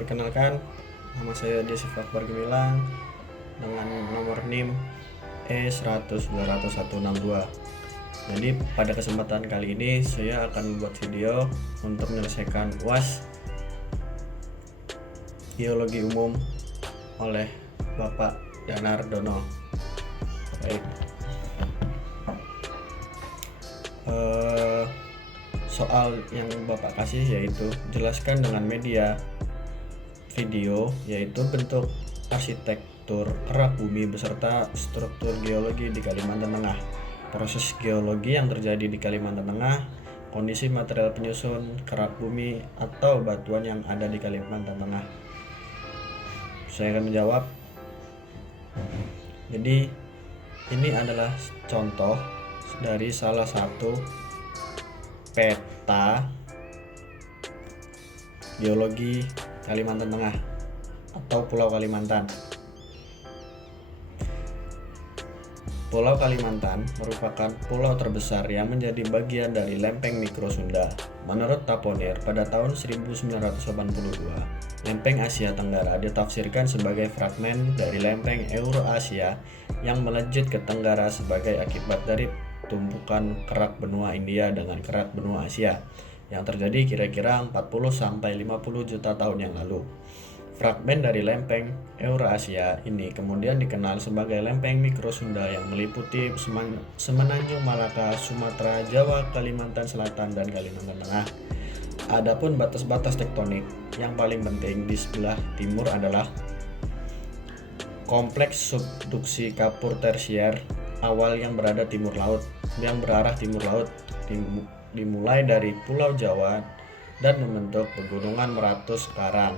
Perkenalkan, nama saya Desif Akbar Gemilang dengan nomor NIM E100200162. Jadi pada kesempatan kali ini saya akan membuat video untuk menyelesaikan UAS Geologi Umum oleh Bapak Danar Dono. Baik. Soal yang Bapak kasih yaitu jelaskan dengan media video yaitu bentuk arsitektur kerak bumi beserta struktur geologi di Kalimantan Tengah, proses geologi yang terjadi di Kalimantan Tengah, kondisi material penyusun kerak bumi atau batuan yang ada di Kalimantan Tengah. Saya akan menjawab. Jadi ini adalah contoh dari salah satu peta geologi Kalimantan Tengah atau Pulau Kalimantan. Pulau Kalimantan merupakan pulau terbesar yang menjadi bagian dari lempeng mikro Sunda. Menurut Taponir, pada tahun 1982, lempeng Asia Tenggara ditafsirkan sebagai fragmen dari lempeng Eurasia yang melejit ke Tenggara sebagai akibat dari tumpukan kerak benua India dengan kerak benua Asia yang terjadi kira-kira 40-50 juta tahun yang lalu. Fragmen dari lempeng Eurasia ini kemudian dikenal sebagai lempeng mikro Sunda yang meliputi Semenanjung Malaka, Sumatera, Jawa, Kalimantan Selatan, dan Kalimantan Tengah. Adapun batas-batas tektonik yang paling penting di sebelah timur adalah kompleks subduksi kapur tersier awal yang berada timur laut, yang berarah timur laut, dimulai dari Pulau Jawa dan membentuk pegunungan Meratus Karang.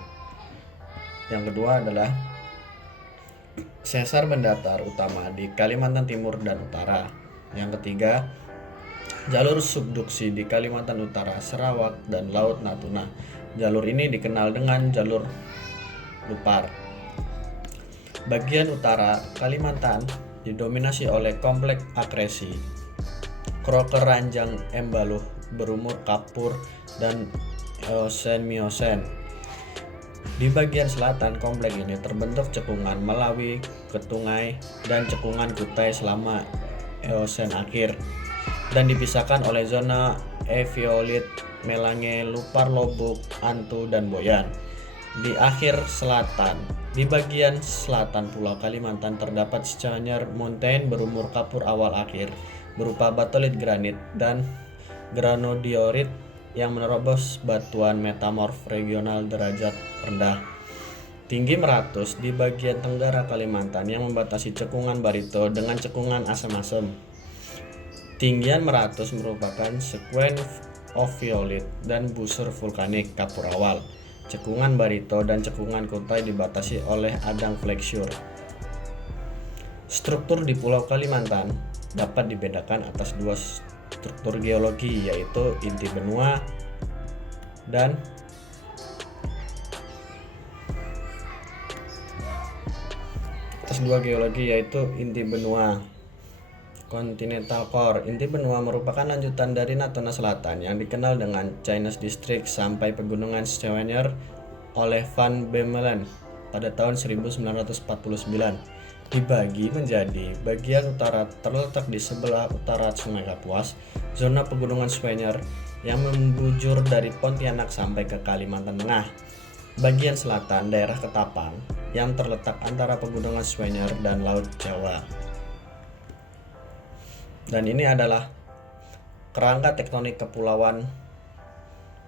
Yang kedua adalah sesar mendatar utama di Kalimantan Timur dan Utara. Yang ketiga, jalur subduksi di Kalimantan Utara, Sarawak, dan Laut Natuna. Jalur ini dikenal dengan jalur Lupar. Bagian utara Kalimantan didominasi oleh kompleks akresi, kroker ranjang embaluh berumur kapur dan Eosen-Miosen. Di bagian selatan kompleks ini terbentuk cekungan Melawi, Ketungai, dan cekungan Kutai selama Eosen akhir dan dipisahkan oleh zona Eviolit, Melange, Lupar Lobuk, Antu, dan Boyan. Di bagian selatan Pulau Kalimantan terdapat Scanyer Mountain berumur kapur awal akhir berupa batolit granit dan granodiorit yang menerobos batuan metamorf regional derajat rendah. Tinggi Meratus di bagian tenggara Kalimantan yang membatasi cekungan Barito dengan cekungan asam-asam. Tinggian Meratus merupakan sekuen oviolit dan busur vulkanik kapur awal. Cekungan Barito dan cekungan Kutai dibatasi oleh adang flexure. Struktur di Pulau Kalimantan dapat dibedakan atas dua struktur geologi yaitu inti benua dan inti benua. Continental Core. Inti benua merupakan lanjutan dari Natuna Selatan yang dikenal dengan Chinese District sampai pegunungan Stavanger oleh Van Bemmelen pada tahun 1949. Dibagi menjadi bagian utara terletak di sebelah utara Sungai Kapuas, zona pegunungan Stavanger yang membujur dari Pontianak sampai ke Kalimantan Tengah. Bagian selatan daerah Ketapang yang terletak antara pegunungan Stavanger dan Laut Jawa. Dan ini adalah kerangka tektonik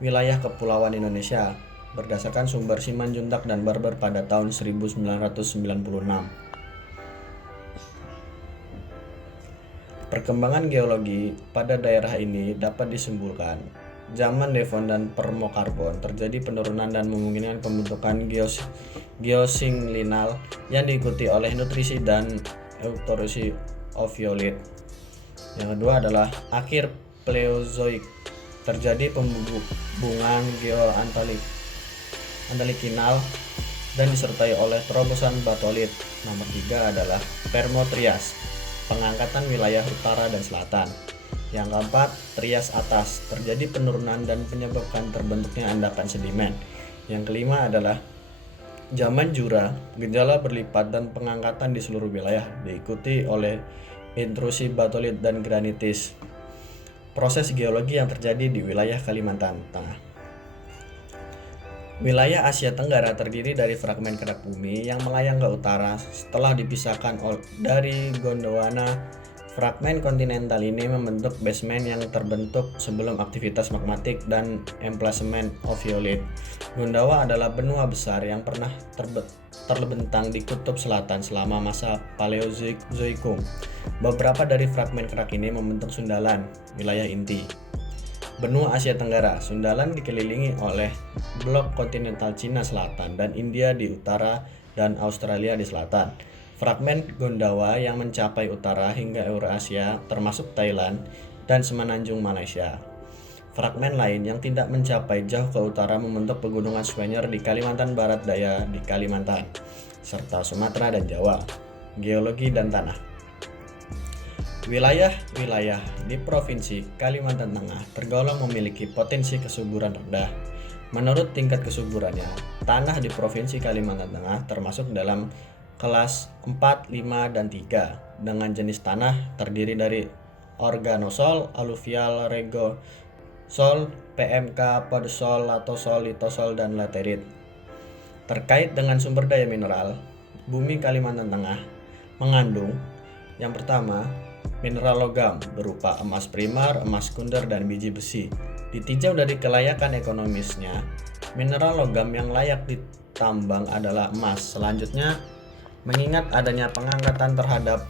wilayah kepulauan Indonesia berdasarkan sumber Simanjuntak dan Barber pada tahun 1996. Perkembangan geologi pada daerah ini dapat disimpulkan. Zaman Devon dan Permokarbon terjadi penurunan dan memungkinkan pembentukan geosinglinal yang diikuti oleh nutrisi dan eutrosi oviolit. Yang kedua adalah akhir Paleozoik, terjadi pembumbukan geoantalikinal dan disertai oleh terobosan batolit. Nomor 3 adalah Permo-Trias, pengangkatan wilayah utara dan selatan. Yang keempat, Trias atas, terjadi penurunan dan menyebabkan terbentuknya endapan sedimen. Yang kelima adalah Zaman Jura, gejala berlipat dan pengangkatan di seluruh wilayah diikuti oleh intrusi batolit dan granitis. Proses geologi yang terjadi di wilayah Kalimantan Tengah. Wilayah Asia Tenggara terdiri dari fragmen kerak bumi yang melayang ke utara setelah dipisahkan dari Gondwana. Fragmen kontinental ini membentuk basement yang terbentuk sebelum aktivitas magmatik dan emplasemen oviolit. Gondwana adalah benua besar yang pernah terbentang di kutub selatan selama masa Paleozoikum. Beberapa dari fragmen kerak ini membentuk Sundaland, wilayah inti. Benua Asia Tenggara, Sundaland dikelilingi oleh blok kontinental Cina Selatan dan India di utara dan Australia di selatan. Fragmen Gondwana yang mencapai utara hingga Eurasia termasuk Thailand dan semenanjung Malaysia. Fragmen lain yang tidak mencapai jauh ke utara membentuk pegunungan Suenyer di Kalimantan Barat Daya di Kalimantan, serta Sumatera dan Jawa. Geologi dan tanah. Wilayah-wilayah di Provinsi Kalimantan Tengah tergolong memiliki potensi kesuburan rendah. Menurut tingkat kesuburannya, tanah di Provinsi Kalimantan Tengah termasuk dalam kelas 4, 5, dan 3 dengan jenis tanah terdiri dari organosol, aluvial, regosol, PMK, podsol, latosol, litosol, dan laterit. Terkait dengan sumber daya mineral, bumi Kalimantan Tengah mengandung yang pertama, mineral logam berupa emas primer, emas sekunder, dan biji besi. Ditinjau dari kelayakan ekonomisnya, mineral logam yang layak ditambang adalah emas. Selanjutnya, mengingat adanya pengangkatan terhadap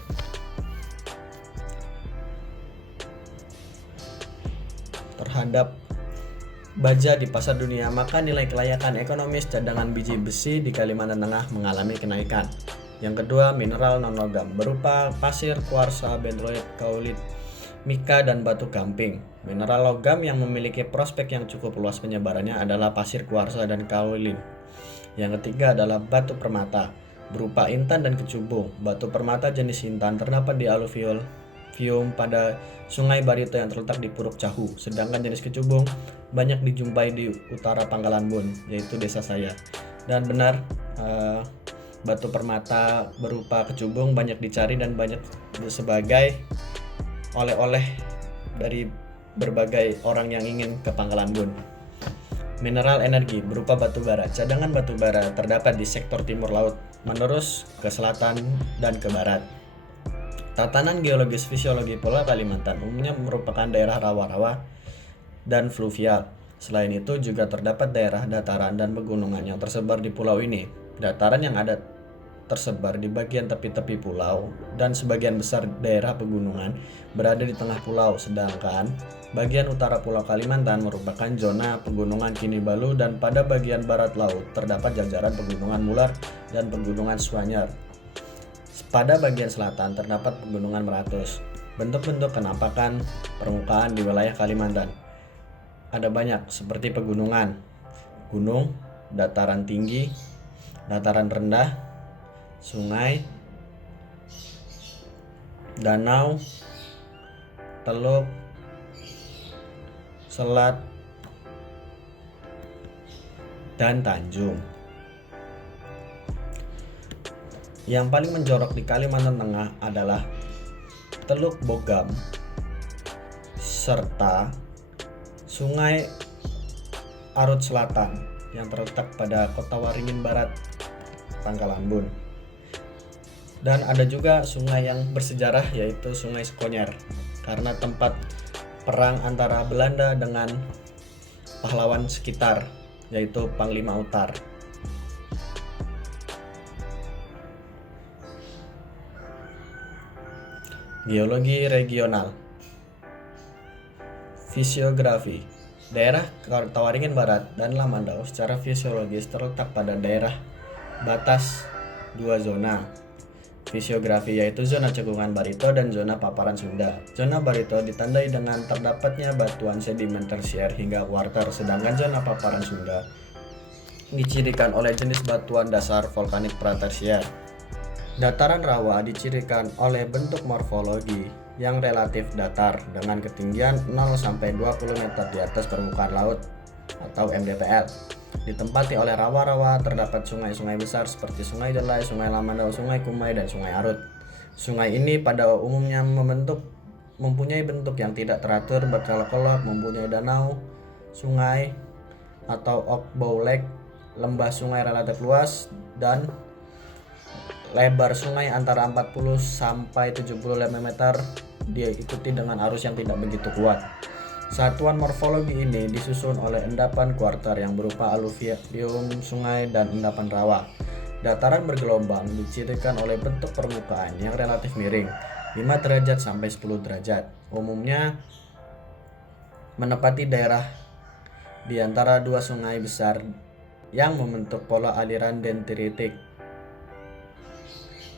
baja di pasar dunia, maka nilai kelayakan ekonomis cadangan biji besi di Kalimantan Tengah mengalami kenaikan. Yang kedua, mineral non-logam berupa pasir, kuarsa, bentroid, kaulit, mika, dan batu gamping. Mineral logam yang memiliki prospek yang cukup luas penyebarannya adalah pasir, kuarsa, dan kaolin. Yang ketiga adalah batu permata berupa intan dan kecubung. Batu permata jenis intan terdapat di aluvium pada Sungai Barito yang terletak di Puruk Cahu, sedangkan jenis kecubung banyak dijumpai di utara Pangkalan Bun, yaitu desa saya. Dan benar, batu permata berupa kecubung banyak dicari dan banyak sebagai oleh-oleh dari berbagai orang yang ingin ke Pangkalan Bun. Mineral energi berupa batu bara. Cadangan batu bara terdapat di sektor timur laut, menerus ke selatan dan ke barat. Tatanan geologis fisiologi Pulau Kalimantan umumnya merupakan daerah rawa-rawa dan fluvial. Selain itu juga terdapat daerah dataran dan pegunungan yang tersebar di pulau ini. Dataran yang ada tersebar di bagian tepi-tepi pulau dan sebagian besar daerah pegunungan berada di tengah pulau, sedangkan bagian utara Pulau Kalimantan merupakan zona pegunungan Kinibalu dan pada bagian barat laut terdapat jajaran pegunungan Mular dan pegunungan Suanyer. Pada bagian selatan terdapat pegunungan Meratus. Bentuk-bentuk kenampakan permukaan di wilayah Kalimantan ada banyak seperti pegunungan, gunung, dataran tinggi, dataran rendah, sungai, danau, teluk, selat, dan tanjung. Yang paling menjorok di Kalimantan Tengah adalah Teluk Bogam serta Sungai Arut Selatan yang terletak pada Kota Waringin Barat, Pangkalan Bun. Dan ada juga sungai yang bersejarah yaitu Sungai Sekonyer karena tempat perang antara Belanda dengan pahlawan sekitar yaitu Panglima Utar. Geologi regional. Fisiografi. Daerah Kota Waringin Barat dan Lamandau secara fisiologis terletak pada daerah batas dua zona fisiografi yaitu zona cekungan Barito dan zona paparan Sunda. Zona Barito ditandai dengan terdapatnya batuan sedimen tersier hingga kuarter, sedangkan zona paparan Sunda dicirikan oleh jenis batuan dasar vulkanik pratersier. Dataran rawa dicirikan oleh bentuk morfologi yang relatif datar dengan ketinggian 0-20 meter di atas permukaan laut atau MDPL. Ditempati oleh rawa-rawa, terdapat sungai-sungai besar seperti Sungai Delai, Sungai Lamandau, Sungai Kumai, dan Sungai Arut. Sungai ini pada umumnya mempunyai bentuk yang tidak teratur, berkelok-kelok, mempunyai danau, sungai atau oak-bow lake, lembah sungai relatif luas, dan lebar sungai antara 40 sampai 75 meter. Dia ikuti dengan arus yang tidak begitu kuat. Satuan morfologi ini disusun oleh endapan kuarter yang berupa aluvium sungai dan endapan rawa. Dataran bergelombang dicirikan oleh bentuk permukaan yang relatif miring, 5 derajat sampai 10 derajat. Umumnya menepati daerah di antara dua sungai besar yang membentuk pola aliran dendritik.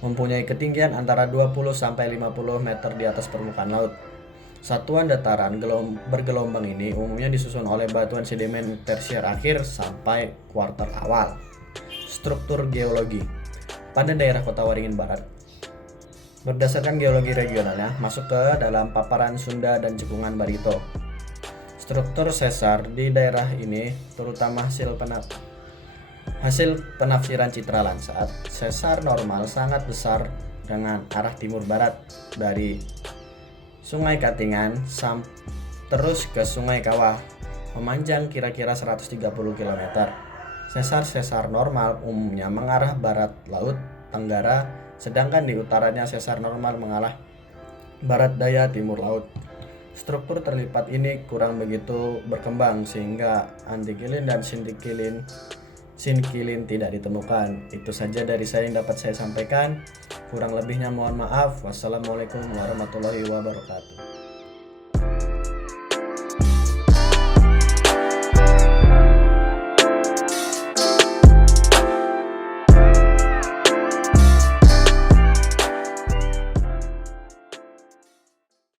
Mempunyai ketinggian antara 20 sampai 50 meter di atas permukaan laut. Satuan dataran bergelombang ini umumnya disusun oleh batuan sedimen tersier akhir sampai kuarter awal. Struktur geologi pada daerah Kota Waringin Barat, berdasarkan geologi regionalnya, masuk ke dalam paparan Sunda dan Cekungan Barito. Struktur sesar di daerah ini terutama hasil penafsiran Citra Lansat. Sesar normal sangat besar dengan arah timur barat dari Sungai Katingan terus ke Sungai Kawah, memanjang kira-kira 130 km. Sesar-sesar normal umumnya mengarah barat laut Tenggara, sedangkan di utaranya sesar normal mengarah barat daya timur laut. Struktur terlipat ini kurang begitu berkembang sehingga antikilin dan sinkilin tidak ditemukan. Itu saja dari saya yang dapat saya sampaikan. Kurang lebihnya mohon maaf. Wassalamualaikum warahmatullahi wabarakatuh.